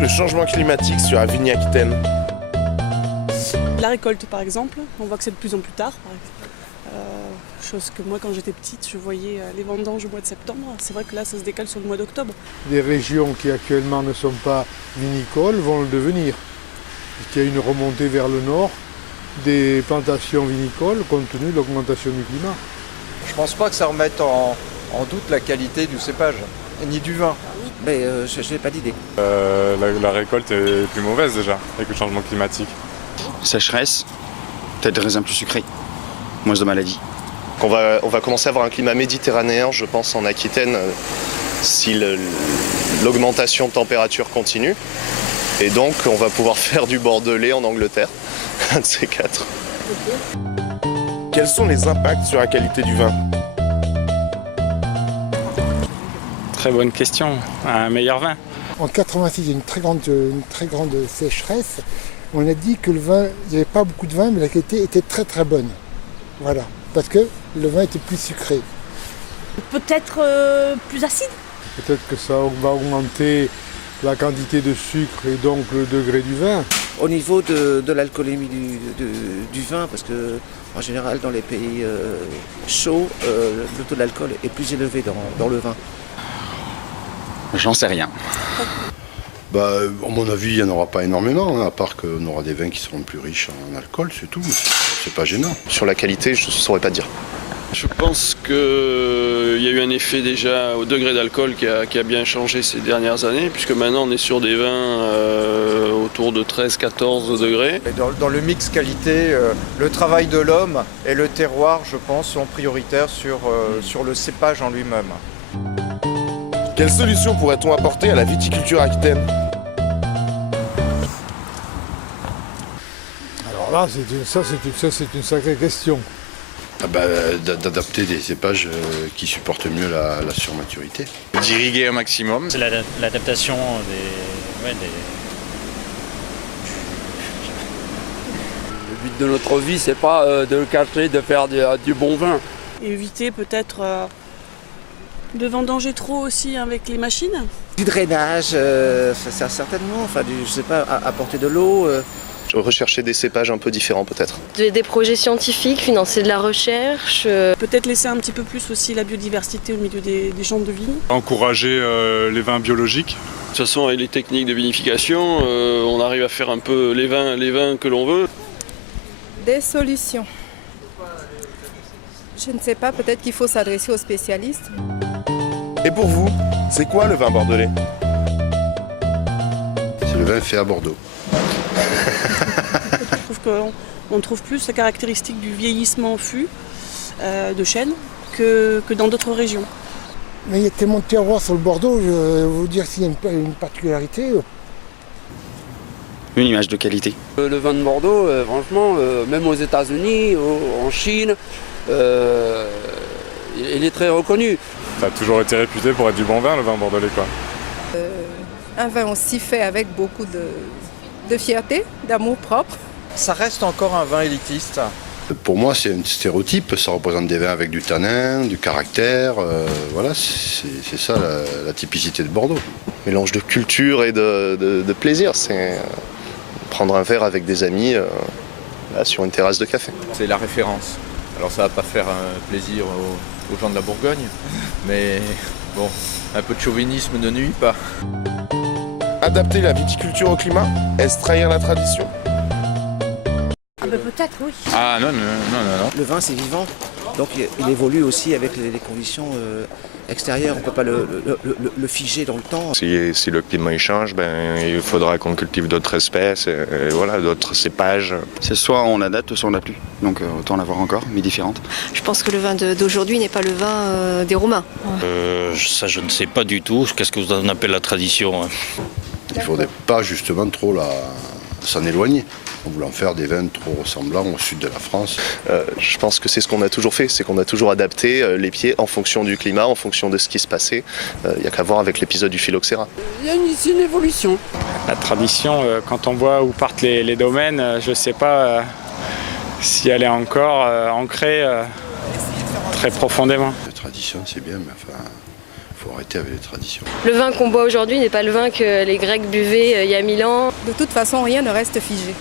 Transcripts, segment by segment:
le changement climatique sur la vigne aquitaine? La récolte par exemple, on voit que c'est de plus en plus tard. Chose que moi quand j'étais petite, je voyais les vendanges au mois de septembre. C'est vrai que là ça se décale sur le mois d'octobre. Les régions qui actuellement ne sont pas vinicoles vont le devenir. Il y a une remontée vers le nord des plantations vinicoles compte tenu de l'augmentation du climat. Je pense pas que ça remette en doute la qualité du cépage, ni du vin. Mais je n'ai pas d'idée. La récolte est plus mauvaise déjà, avec le changement climatique. Sécheresse, peut-être des raisins plus sucrés, moins de maladies. On va commencer à avoir un climat méditerranéen, je pense, en Aquitaine, si l'augmentation de température continue. Et donc, on va pouvoir faire du bordelais en Angleterre, un de ces quatre. Quels sont les impacts sur la qualité du vin? Très bonne question. Un meilleur vin. En 86, il y a une très grande sécheresse. On a dit que le vin, il n'y avait pas beaucoup de vin, mais la qualité était très très bonne. Voilà, parce que le vin était plus sucré. Peut-être plus acide. Peut-être que ça va augmenter la quantité de sucre et donc le degré du vin. Au niveau de l'alcoolémie du vin, parce que en général dans les pays chauds, le taux d'alcool est plus élevé dans le vin. J'en sais rien. À mon avis, il n'y en aura pas énormément, à part qu'on aura des vins qui seront plus riches en alcool, c'est tout. C'est pas gênant. Sur la qualité, je ne saurais pas dire. Je pense qu'il y a eu un effet déjà au degré d'alcool qui a bien changé ces dernières années, puisque maintenant on est sur des vins autour de 13-14 degrés. Et dans le mix qualité, le travail de l'homme et le terroir, je pense, sont prioritaires sur le cépage en lui-même. Quelle solution pourrait-on apporter à la viticulture aquitaine? Alors là, c'est une sacrée question. D'adapter des cépages qui supportent mieux la surmaturité. D'irriguer un maximum. C'est l'adaptation des... Le but de notre vie, c'est pas de le cacher, de faire du bon vin. Et éviter peut-être de vendanger trop aussi avec les machines. Du drainage, certainement, je sais pas, apporter de l'eau. Rechercher des cépages un peu différents peut-être. Des projets scientifiques, financer de la recherche. Peut-être laisser un petit peu plus aussi la biodiversité au milieu des champs de vigne. Encourager les vins biologiques. De toute façon, avec les techniques de vinification, on arrive à faire un peu les vins que l'on veut. Des solutions. Je ne sais pas, peut-être qu'il faut s'adresser aux spécialistes. Et pour vous, c'est quoi le vin bordelais? C'est le vin fait à Bordeaux. Je trouve qu'on trouve plus la caractéristique du vieillissement fût de chêne que dans d'autres régions. Mais il y a tellement de terroirs sur le Bordeaux, je vais vous dire s'il y a une particularité. Une image de qualité. Le vin de Bordeaux, franchement, même aux États-Unis, en Chine, il est très reconnu. Ça a toujours été réputé pour être du bon vin, le vin bordelais, quoi. Un vin aussi fait avec beaucoup de fierté, d'amour propre. Ça reste encore un vin élitiste. Pour moi, c'est un stéréotype. Ça représente des vins avec du tanin, du caractère. Voilà, c'est ça la typicité de Bordeaux. Mélange de culture et de plaisir. C'est prendre un verre avec des amis sur une terrasse de café. C'est la référence. Alors ça va pas faire plaisir aux gens de la Bourgogne, mais bon, un peu de chauvinisme ne nuit pas. Adapter la viticulture au climat, est-ce trahir la tradition? Peut-être, oui. Ah non. Le vin, c'est vivant, donc il évolue aussi avec les conditions extérieures. On ne peut pas le figer dans le temps. Si le climat change, il faudra qu'on cultive d'autres espèces, et voilà, d'autres cépages. C'est soit on adapte, soit on n'a plus. Donc autant en avoir encore, mais différentes. Je pense que le vin d'aujourd'hui n'est pas le vin des Romains. Ça, je ne sais pas du tout. Qu'est-ce que vous en appelez la tradition? Il ne faudrait pas justement trop s'en éloigner, en voulant faire des vins trop ressemblants au sud de la France. Je pense que c'est ce qu'on a toujours fait, c'est qu'on a toujours adapté les pieds en fonction du climat, en fonction de ce qui se passait. Il n'y a qu'à voir avec l'épisode du phylloxéra. Il y a une évolution. La tradition, quand on voit où partent les domaines, je ne sais pas si elle est encore ancrée très profondément. La tradition, c'est bien, mais enfin, faut arrêter avec les traditions. Le vin qu'on boit aujourd'hui n'est pas le vin que les Grecs buvaient il y a 1000 ans. De toute façon, rien ne reste figé,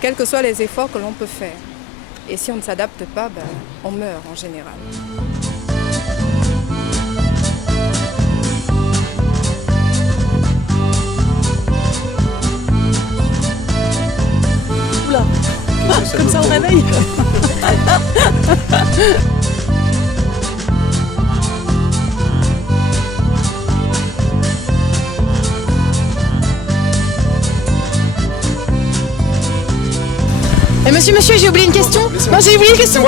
quels que soient les efforts que l'on peut faire. Et si on ne s'adapte pas, on meurt en général. Oula, comme ça au réveil. Et monsieur, j'ai oublié une question. Non, j'ai oublié une question.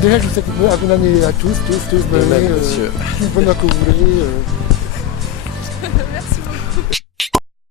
Déjà, je vous souhaite une bonne année à tous, bonne année, tout le bonheur que vous voulez. Merci beaucoup.